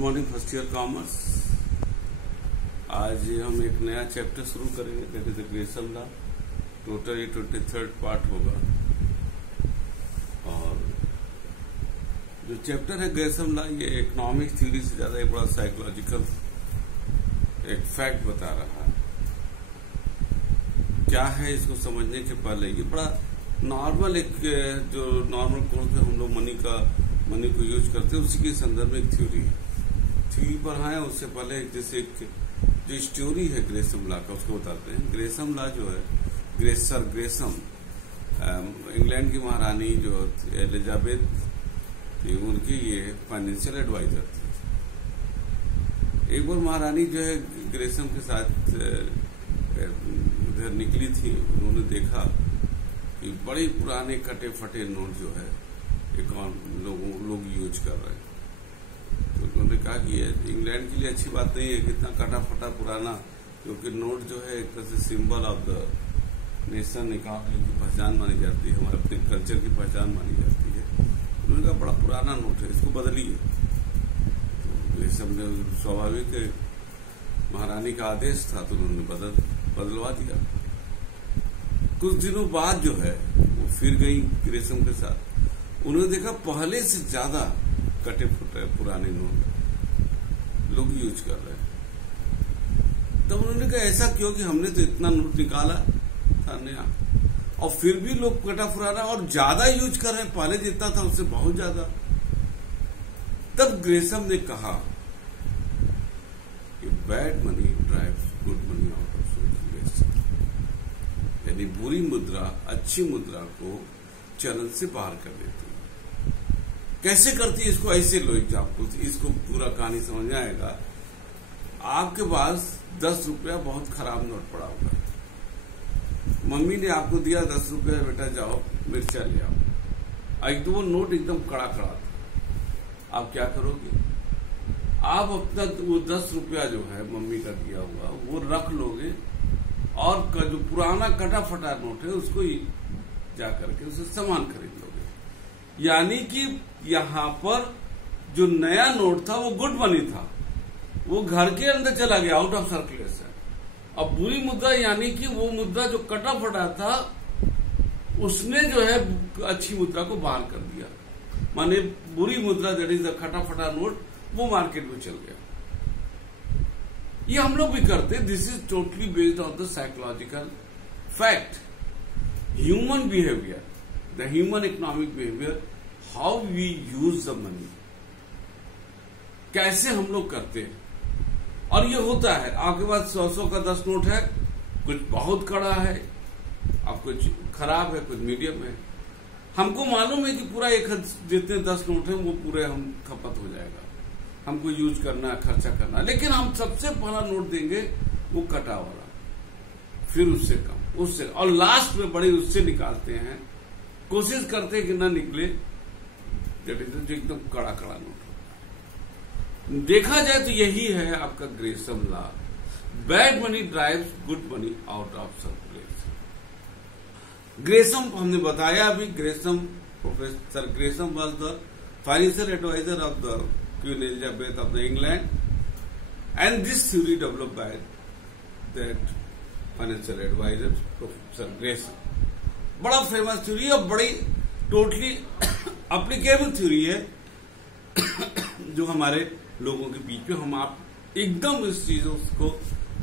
Morning first year commerce. आज हम एक नया चैप्टर शुरू करेंगे, that is the Gresham law. Total ये 23rd पार्ट होगा और जो चैप्टर है ग्रेसम लॉ, ये इकोनॉमिक थ्योरी से ज्यादा एक बड़ा साइकोलॉजिकल एक फैक्ट बता रहा है। क्या है इसको समझने के पहले ये बड़ा नॉर्मल एक जो नॉर्मल कोर्स में हम लोग मनी को यूज करते हैं उसी के संदर्भ में एक थ्योरी है। थ्योरी पढ़ाएं उससे पहले जैसे एक जो स्टोरी है ग्रेसम लॉ का उसको बताते हैं। ग्रेसम लॉ जो है सर ग्रेसम इंग्लैंड की महारानी जो एलिजाबेथ थी, उनकी ये फाइनेंशियल एडवाइजर थी। एक बार महारानी जो है ग्रेसम के साथ उधर निकली थी, उन्होंने देखा कि बड़े पुराने कटे फटे नोट जो है लोग यूज कर रहे हैं। तो उन्होंने कहा कि ये इंग्लैंड के लिए अच्छी बात नहीं है कि इतना कटा फटा पुराना, क्योंकि नोट जो है एक तरह से symbol of the nation economy की पहचान मानी जाती है, हमारे अपने कल्चर की पहचान मानी जाती है। उन्होंने कहा बड़ा पुराना नोट है, इसको बदलिए। तो ये सब स्वाभाविक महारानी का आदेश था, तो उन्होंने बदलवा दिया। कुछ दिनों बाद जो है वो फिर गई ग्रेसम के साथ, उन्होंने देखा पहले से ज्यादा कटे फुटे पुराने नोट लोग यूज कर रहे हैं। तब उन्होंने कहा ऐसा क्यों कि हमने तो इतना नोट निकाला था नया और फिर भी लोग कटा फुराना और ज्यादा यूज कर रहे हैं, पहले जितना था उससे बहुत ज्यादा। तब ग्रेसम ने कहा कि bad money drives good money out of circulation, यानी बुरी मुद्रा अच्छी मुद्रा को चलन से बाहर कर देती है। कैसे करती है इसको ऐसे लो एग्जाम्पल, इसको पूरा कहानी समझ में आएगा। आपके पास 10 रुपया बहुत खराब नोट पड़ा होगा, मम्मी ने आपको दिया 10 रुपया, बेटा जाओ मिर्चा ले आओ। एक तो वो नोट एकदम कड़ा कड़ा था, आप क्या करोगे? आप अपना वो 10 रुपया जो है मम्मी का दिया हुआ वो रख लोगे और जो पुराना कटा फटा नोट है उसको जाकर के उसे सामान खरीद लोगे। यानी कि यहाँ पर जो नया नोट था वो गुड मनी था, वो घर के अंदर चला गया, आउट ऑफ सर्कुलेशन। अब बुरी मुद्रा यानी कि वो मुद्रा जो कटा फटा था उसने जो है अच्छी मुद्रा को बाहर कर दिया, माने बुरी मुद्रा दैट इज द कटा फटा नोट वो मार्केट में चल गया। ये हम लोग भी करते हैं। This is totally based on the psychological fact, human behaviour, the human economic behaviour, how we use the money, कैसे हम लोग करते हैं। और ये होता है आपके पास 100 का 10 नोट है, कुछ बहुत कड़ा है, अब कुछ खराब है, कुछ मीडियम है। हमको मालूम है कि पूरा एक जितने 10 नोट है वो पूरे हम खपत हो जाएगा, हमको यूज करना खर्चा करना, लेकिन हम सबसे पहला नोट देंगे वो कटा वाला, फिर उससे कम, उससे, और लास्ट में बड़े उससे निकालते हैं, कोशिश करते हैं कि ना निकले जो एकदम कड़ा कड़ा नोट होता है। देखा जाए तो यही है आपका Gresham law, bad money drives good money out of circulation. Gresham हमने बताया अभी, professor Gresham was the financial advisor of the Queen Elizabeth of the England, and this theory developed by that financial advisor Professor Grayson। बड़ा famous theory है और बड़ी totally applicable theory है जो हमारे लोगों के बीच में हम आप एकदम इस चीजों को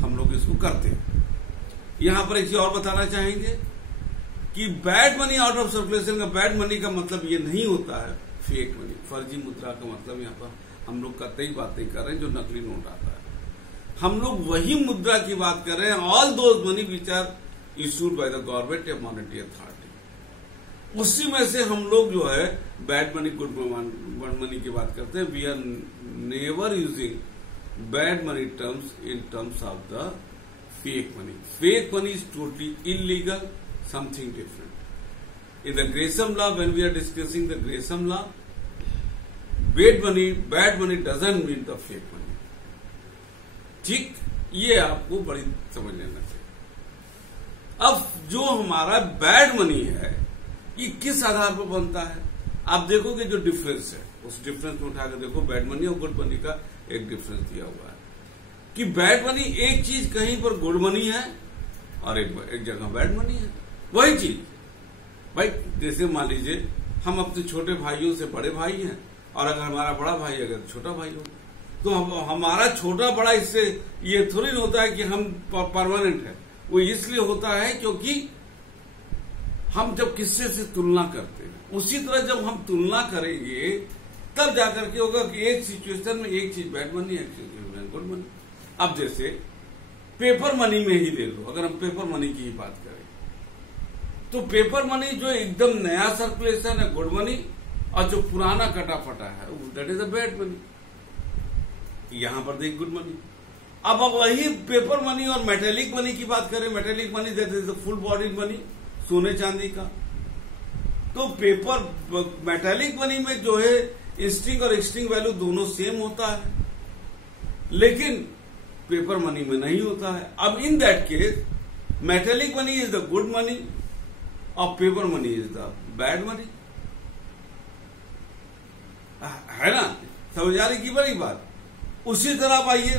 हम लोग इसको करते हैं। यहां पर एक चीज और बताना चाहेंगे कि bad money out of circulation का बैड मनी का मतलब ये नहीं होता है फेक मनी, फर्जी मुद्रा का मतलब यहाँ पर हम लोग कतई बातें कर रहे हैं जो नकली नोट आता है। हम लोग वही मुद्रा की बात कर रहे हैं, all those money which are issued by the government या मॉनेटरी अथॉरिटी। उसी में से हम लोग जो है बैड मनी गुड मनी की बात करते हैं। We are never using bad money terms in terms of the fake money. Fake money is totally illegal, something different. In the Grayson law, when we are discussing the Grayson law, bad money doesn't mean the fake money। ठीक, ये आपको बड़ी समझ लेना चाहिए। अब जो हमारा बैड मनी है ये किस आधार पर बनता है? आप देखोगे जो डिफरेंस है उस डिफरेंस में उठाकर देखो बैड मनी और गुड मनी का एक डिफरेंस दिया हुआ है कि बैड मनी एक चीज कहीं पर गुड मनी है और एक जगह बैड मनी है। वही चीज भाई, जैसे मान लीजिए हम अपने छोटे भाइयों से बड़े भाई हैं और अगर हमारा बड़ा भाई अगर छोटा भाई हो तो हमारा छोटा बड़ा इससे ये थोड़ी नहीं होता है कि हम परमानेंट है। वो इसलिए होता है क्योंकि हम जब किससे से तुलना करते हैं, उसी तरह जब हम तुलना करेंगे तब जाकर के होगा कि एक सिचुएशन में एक चीज बैड मनी, एक चीज गुड मनी। अब जैसे पेपर मनी में ही ले लो, अगर हम पेपर मनी की ही बात करें तो पेपर मनी जो एकदम नया सर्कुलेशन है गुड मनी, और जो पुराना कटा फटा है that is a bad money. यहां पर देख गुड मनी। अब वही पेपर मनी और मेटेलिक मनी की बात करें, metallic money that is the full body money, सोने चांदी का। तो पेपर मेटेलिक मनी में जो है इंस्टिंग और एक्सटिंग वैल्यू दोनों सेम होता है, लेकिन पेपर मनी में नहीं होता है। अब in that case metallic money is the good money और paper money is the bad money, है ना? समझ आ रही की बड़ी बात। उसी तरह आप आइए,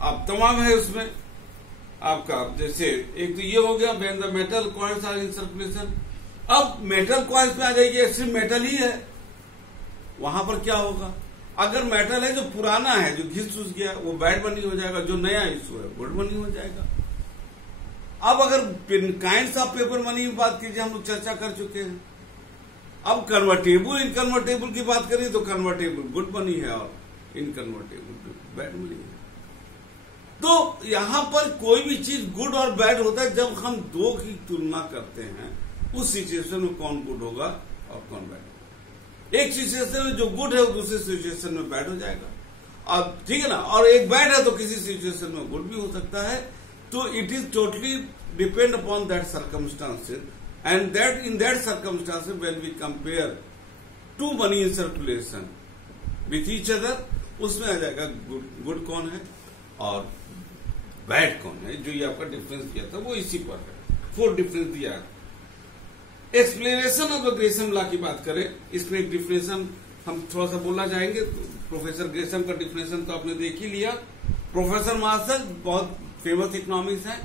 आप तमाम है उसमें आपका, जैसे एक तो ये हो गया when the metal coins are in circulation. अब मेटल कॉइन्स में आ जाइए, सिर्फ मेटल ही है, वहां पर क्या होगा? अगर मेटल है जो पुराना है, जो घिस उस गया, वो बैड मनी हो जाएगा, जो नया इशू है गुड मनी हो जाएगा। अब अगर काइंड्स ऑफ पेपर मनी की बात कीजिए, हम लोग चर्चा कर चुके हैं। अब कन्वर्टेबल इनकन्वर्टेबल की बात करिए तो कन्वर्टेबल गुड मनी है और इनकन्वर्टेबल बैड मनी है। तो यहां पर कोई भी चीज गुड और बैड होता है जब हम दो की तुलना करते हैं, उस सिचुएशन में कौन गुड होगा और कौन बैड होगा। एक सिचुएशन में जो गुड है वो दूसरे सिचुएशन में बैड हो जाएगा, अब ठीक है ना, और एक बैड है तो किसी सिचुएशन में गुड भी हो सकता है। तो it is totally depend upon that circumstances, and that in that circumstances when we compare two money in circulation with each other, उसमें आ जाएगा गुड कौन है और बैड कौन है। जो ये आपका डिफरेंस दिया था वो इसी पर है, 4 डिफरेंस दिया है। Explanation of the Gresham law की बात करें, इसमें एक डिफरेंशन हम थोड़ा सा बोलना चाहेंगे। प्रोफेसर ग्रेसम का डिफरेंशन तो आपने देख ही लिया। प्रोफेसर मार्शल बहुत फेमस इकोनॉमिक्स है,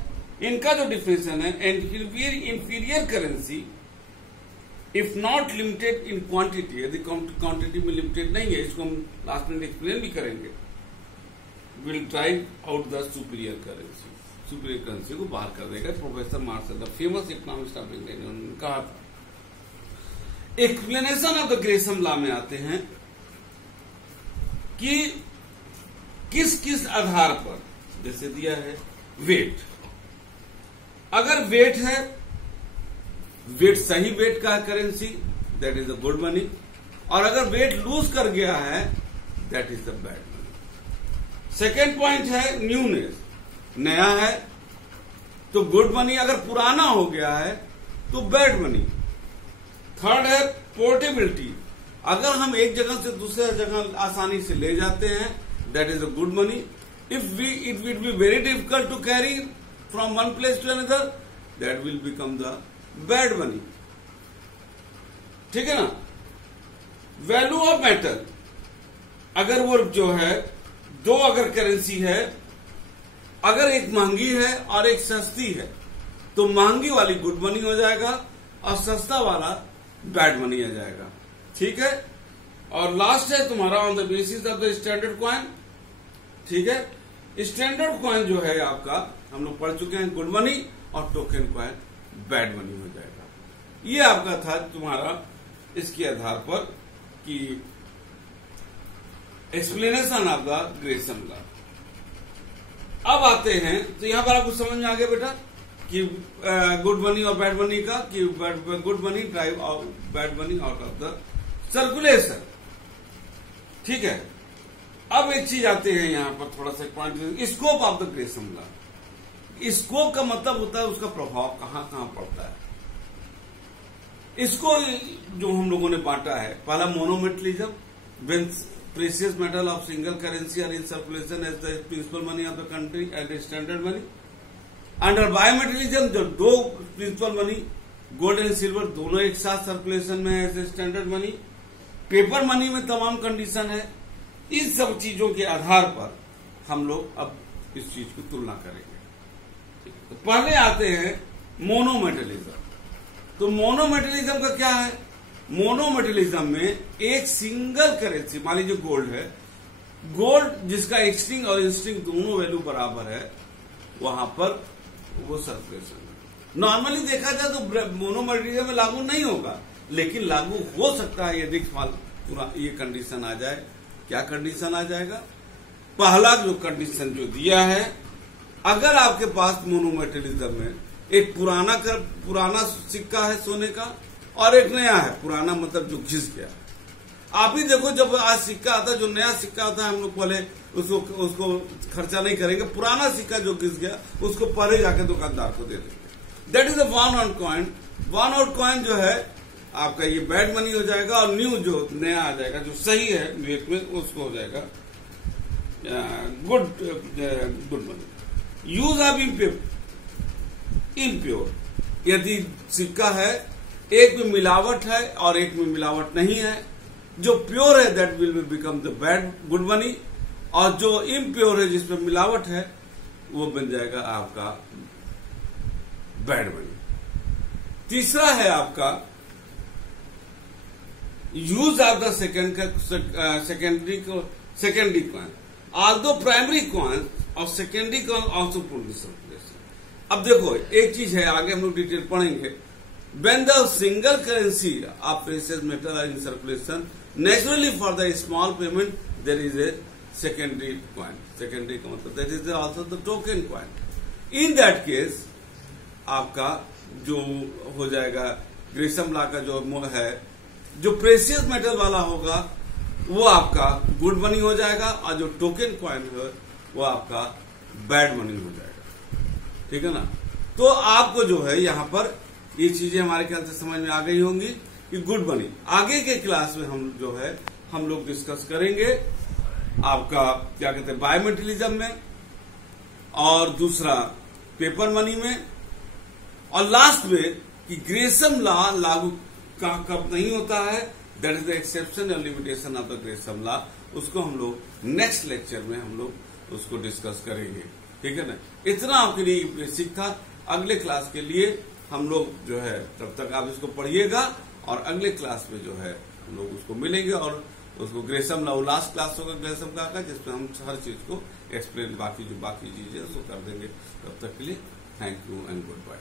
इनका जो डिफिनेशन है, inferior currency if not limited in quantity, यदि क्वांटिटी में लिमिटेड नहीं है, इसको हम लास्ट में एक्सप्लेन भी करेंगे, will drive out the superior currency, superior currency को बाहर कर देगा। Professor Marshall the famous economist of India ने उन्होंने कहा था। Explanation of the Gresham law में आते हैं कि किस किस आधार पर, जैसे दिया है वेट, अगर वेट है, वेट सही वेट का currency that is the good money, और अगर वेट लूज कर गया है that is the bad money. Second point है न्यूनेस, नया है तो गुड मनी, अगर पुराना हो गया है तो बैड मनी। थर्ड है पोर्टेबिलिटी, अगर हम एक जगह से दूसरे जगह आसानी से ले जाते हैं that is the good money. If it will be very difficult to carry from one place to another, that will become the bad money, ठीक है ना। वैल्यू ऑफ मेटल, अगर वो जो है दो अगर करेंसी है, अगर एक महंगी है और एक सस्ती है तो महंगी वाली गुड मनी हो जाएगा और सस्ता वाला बैड मनी आ जाएगा, ठीक है। और लास्ट है तुम्हारा on the basis of the standard coin, ठीक है। स्टैंडर्ड कॉइन जो है आपका हम लोग पढ़ चुके हैं, गुड मनी, और टोकन कॉइन बैड मनी हो जाएगा। ये आपका था तुम्हारा इसके आधार पर कि explanation of the Gresham law. अब आते हैं तो यहां पर आपको समझ में आ गया बेटा कि गुड मनी और बैड मनी का, कि good money drive bad money out of the circulation, ठीक है। अब एक चीज आते हैं यहां पर थोड़ा सा point, scope of the Gresham law. Scope का मतलब होता है उसका प्रभाव कहां कहां पड़ता है। इसको जो हम लोगों ने बांटा है, पहला monometallism, when precious metal of single currency are in circulation as the principal money of the country and standard money. Under bimetallism, जो दो principal money gold and silver दोनों एक साथ सर्कुलेशन में है as standard money. Paper money में तमाम condition है, इन सब चीजों के आधार पर हम लोग अब इस चीज की तुलना करेंगे। तो पहले आते हैं मोनोमेटलिज्म। तो मोनोमेटलिज्म का क्या है? मोनोमेटलिज्म में एक सिंगल करेंसी, मान लीजिए गोल्ड है, गोल्ड जिसका एक्सटिंग और इंस्टिंग दोनों वैल्यू बराबर है, वहां पर वो सर्कुलेशन है। नॉर्मली देखा जाए तो मोनोमेटलिज्म में लागू नहीं होगा, लेकिन लागू हो सकता है यदि पूरा ये कंडीशन आ जाए। क्या कंडीशन आ जाएगा? पहला जो कंडीशन जो दिया है, अगर आपके पास मोनोमेटलिज्म में एक पुराना सिक्का है सोने का और एक नया है, पुराना मतलब जो घिस गया। आप ही देखो, जब आज सिक्का आता है, जो नया सिक्का आता है, हम लोग पहले उसको खर्चा नहीं करेंगे, पुराना सिक्का जो घिस गया उसको पहले जाके दुकानदार को दे देंगे। That is a one out coin. One out coin जो है आपका ये बैड मनी हो जाएगा, और न्यू जो नया आ जाएगा जो सही है वेट में, उसको हो जाएगा good money. Use of impure, यदि सिक्का है एक में मिलावट है और एक में मिलावट नहीं है, जो प्योर है that will become the bad good money, और जो इम्प्योर है जिसमें मिलावट है वो बन जाएगा आपका बैड मनी। तीसरा है आपका use of the secondary coin, although primary coin और secondary coin also put in circulation. अब देखो एक चीज है, आगे हम लोग डिटेल पढ़ेंगे। When the single currency of precious metal are in circulation, naturally for the small payment there is a secondary coin. Secondary का मतलब that is also the token coin. In that case आपका जो हो जाएगा Gresham law का जो है, जो प्रेसियस मेटल वाला होगा वो आपका गुड मनी हो जाएगा, और जो टोकन कॉइन है वो आपका बैड मनी हो जाएगा। ठीक है ना? तो आपको जो है यहाँ पर ये चीजें हमारे ख्याल से समझ में आ गई होंगी कि गुड मनी। आगे के क्लास में हम जो है हम लोग डिस्कस करेंगे आपका क्या कहते हैं बायोमेटलिज्म में, और दूसरा पेपर मनी में, और लास्ट में कि ग्रेसम लॉ लागू कब नहीं होता है, दैट इज द एक्सेप्शन और limitation of the Gresham law. उसको हम लोग नेक्स्ट लेक्चर में हम लोग उसको डिस्कस करेंगे। ठीक है ना? इतना आपके लिए बेसिक था। अगले क्लास के लिए हम लोग जो है तब तक आप इसको पढ़िएगा, और अगले क्लास में जो है हम लोग उसको मिलेंगे और उसको ग्रेसम लॉ लास्ट क्लास होगा ग्रेसम का, जिसमें हम हर चीज को एक्सप्लेन बाकी चीजें उसको कर देंगे। तब तक के लिए thank you and good bye.